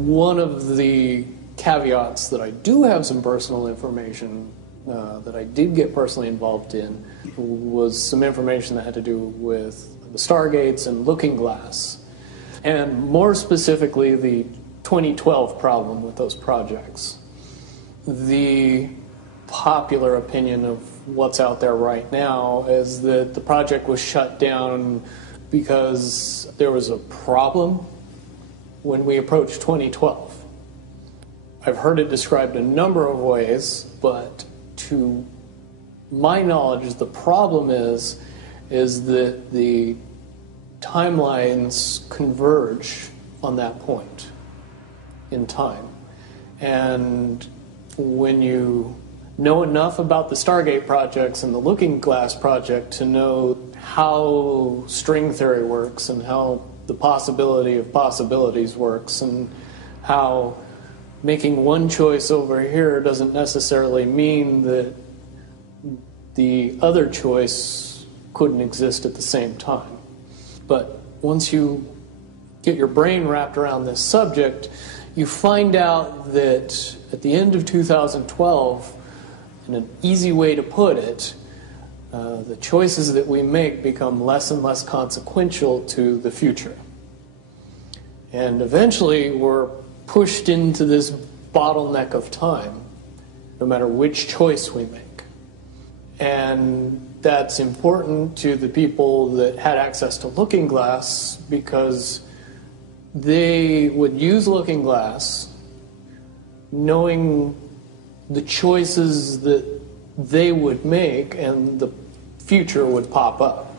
One of the caveats that I do have some personal information that I did get personally involved in was some information that had to do with the Stargates and Looking Glass, and more specifically the 2012 problem with those projects. The popular opinion of what's out there right now is that the project was shut down because there was a problem when we approached 2012. I've heard it described a number of ways, but to my knowledge, the problem is that the timelines converge on that point in time. And when you know enough about the Stargate projects and the Looking Glass project to know how string theory works and how the possibility of possibilities works and how making one choice over here doesn't necessarily mean that the other choice couldn't exist at the same time. But once you get your brain wrapped around this subject, you find out that at the end of 2012, in an easy way to put it, the choices that we make become less and less consequential to the future. And eventually we're pushed into this bottleneck of time, no matter which choice we make. And that's important to the people that had access to Looking Glass because they would use Looking Glass knowing the choices that they would make and the future would pop up.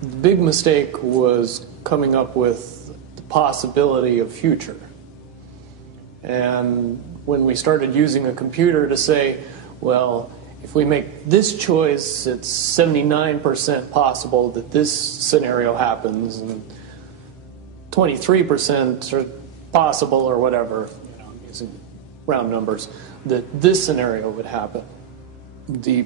The big mistake was coming up with the possibility of future. And when we started using a computer to say, well, if we make this choice, it's 79% possible that this scenario happens, and 23% are possible, or whatever, I'm using round numbers, that this scenario would happen. The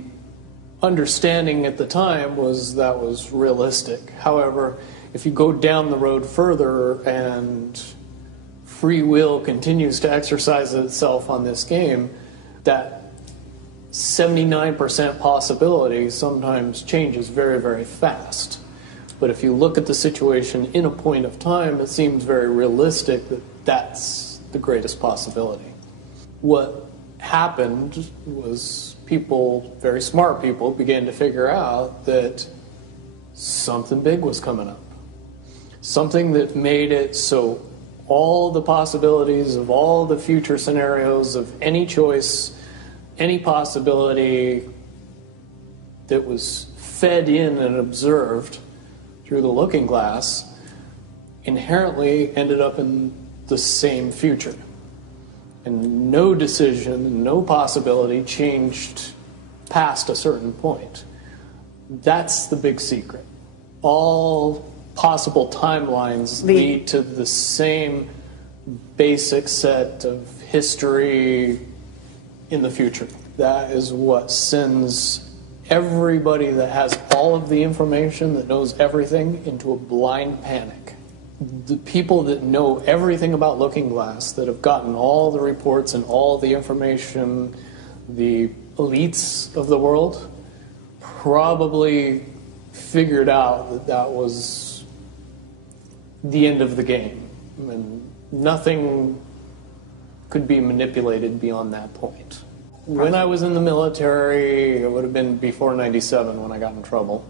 understanding at the time was that was realistic. However, if you go down the road further and free will continues to exercise itself on this game, that 79% possibility sometimes changes very, very fast. But if you look at the situation in a point of time, it seems very realistic that that's the greatest possibility. What happened was people, very smart people, began to figure out that something big was coming up. Something that made it so all the possibilities of all the future scenarios of any choice, any possibility that was fed in and observed through the Looking Glass inherently ended up in the same future. And no decision, no possibility changed past a certain point. That's the big secret. All possible timelines lead to the same basic set of history in the future. That is what sends everybody that has all of the information, that knows everything, into a blind panic. The people that know everything about Looking Glass, that have gotten all the reports and all the information, the elites of the world, probably figured out that that was the end of the game. And nothing could be manipulated beyond that point. When I was in the military, it would have been before '97 when I got in trouble.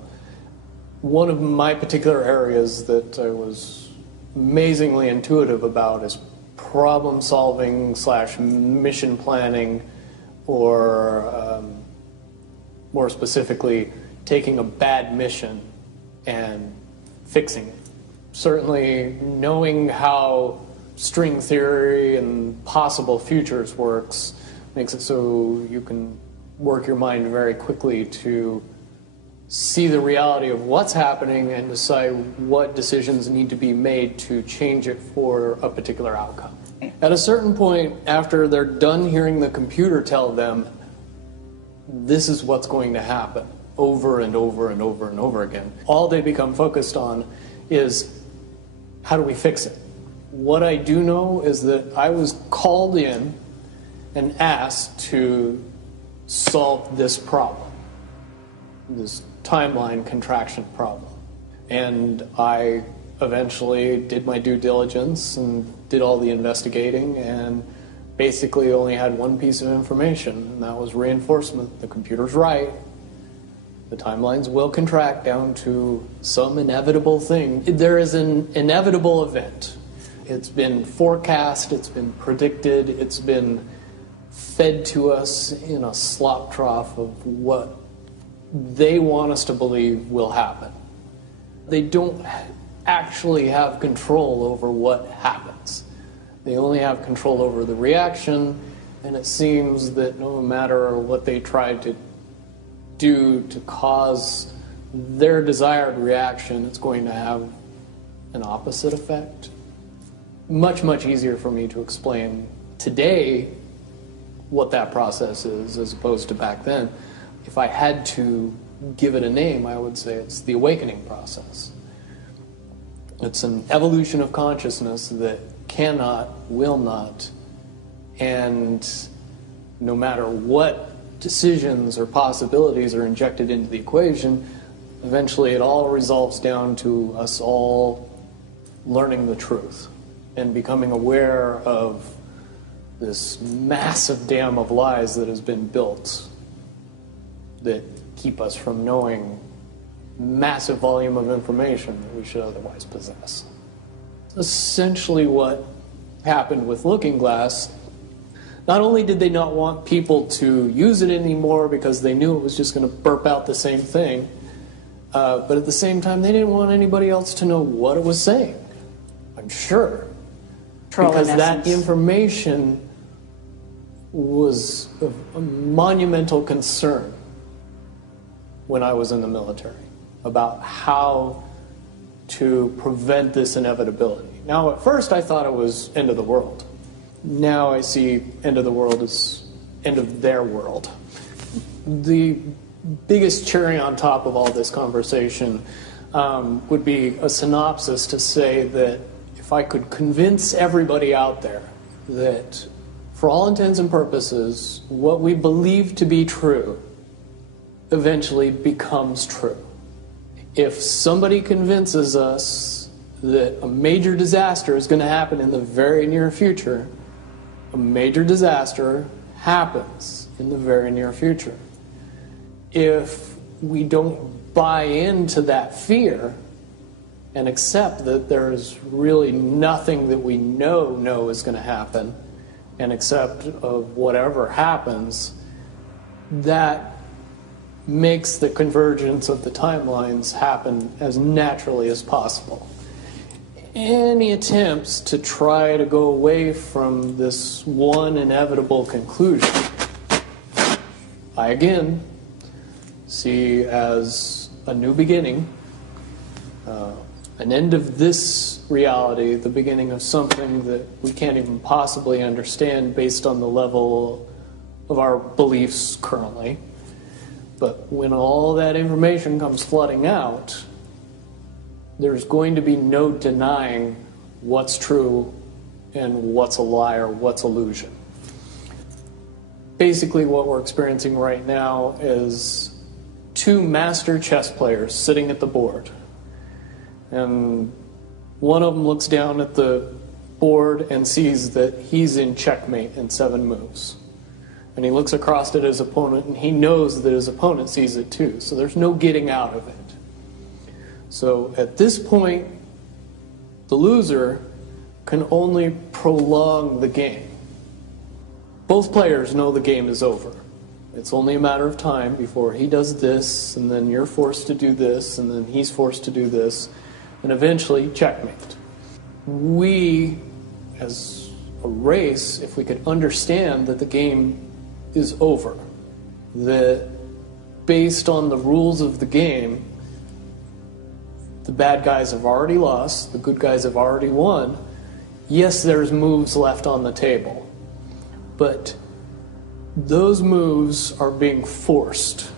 One of my particular areas that I was amazingly intuitive about is problem solving / mission planning, or more specifically, taking a bad mission and fixing it. Certainly knowing how string theory and possible futures works makes it so you can work your mind very quickly to see the reality of what's happening and decide what decisions need to be made to change it for a particular outcome. At a certain point, after they're done hearing the computer tell them this is what's going to happen over and over and over and over again, all they become focused on is how do we fix it? What I do know is that I was called in and asked to solve this problem, this timeline contraction problem. And I eventually did my due diligence and did all the investigating and basically only had one piece of information, and that was reinforcement. The computer's right. The timelines will contract down to some inevitable thing. There is an inevitable event. It's been forecast, it's been predicted, it's been fed to us in a slop trough of what they want us to believe will happen. They don't actually have control over what happens. They only have control over the reaction, and it seems that no matter what they try to do to cause their desired reaction, it's going to have an opposite effect. Much, much easier for me to explain today what that process is as opposed to back then. If I had to give it a name, I would say it's the awakening process. It's an evolution of consciousness that cannot, will not, and no matter what decisions or possibilities are injected into the equation, eventually it all resolves down to us all learning the truth and becoming aware of this massive dam of lies that has been built that keep us from knowing massive volume of information that we should otherwise possess. Essentially what happened with Looking Glass, not only did they not want people to use it anymore because they knew it was just going to burp out the same thing, but at the same time they didn't want anybody else to know what it was saying, I'm sure. Because that information was of a monumental concern when I was in the military about how to prevent this inevitability. Now, at first I thought it was end of the world. Now I see end of the world as end of their world. The biggest cherry on top of all this conversation would be a synopsis to say that if I could convince everybody out there that for all intents and purposes, what we believe to be true eventually becomes true. If somebody convinces us that a major disaster is going to happen in the very near future, a major disaster happens in the very near future. If we don't buy into that fear and accept that there's really nothing that we know is going to happen, and accept of whatever happens, that makes the convergence of the timelines happen as naturally as possible. Any attempts to try to go away from this one inevitable conclusion, I again see as a new beginning, an end of this reality, the beginning of something that we can't even possibly understand based on the level of our beliefs currently. But when all that information comes flooding out, there's going to be no denying what's true and what's a lie or what's illusion. Basically what we're experiencing right now is two master chess players sitting at the board. And one of them looks down at the board and sees that he's in checkmate in 7 moves. And he looks across at his opponent and he knows that his opponent sees it too. So there's no getting out of it. So at this point, the loser can only prolong the game. Both players know the game is over. It's only a matter of time before he does this, and then you're forced to do this, and then he's forced to do this, and eventually checkmate. We, as a race, if we could understand that the game is over, that based on the rules of the game, the bad guys have already lost, the good guys have already won. Yes, there's moves left on the table, but those moves are being forced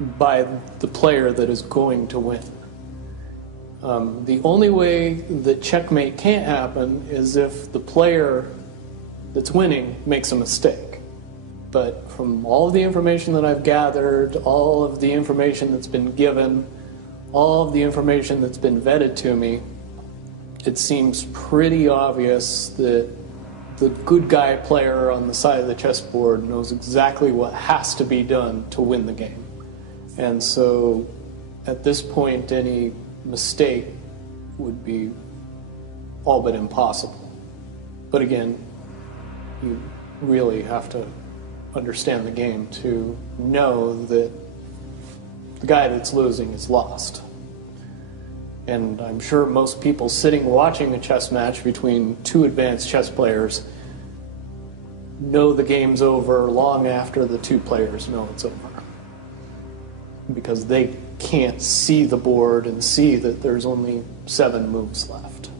by the player that is going to win. The only way that checkmate can't happen is if the player that's winning makes a mistake. But from all of the information that I've gathered, all of the information that's been given, all of the information that's been vetted to me, it seems pretty obvious that the good guy player on the side of the chessboard knows exactly what has to be done to win the game. And so at this point, any mistake would be all but impossible. But again, you really have to understand the game to know that the guy that's losing is lost. And I'm sure most people sitting watching a chess match between two advanced chess players know the game's over long after the two players know it's over. Because they can't see the board and see that there's only 7 moves left.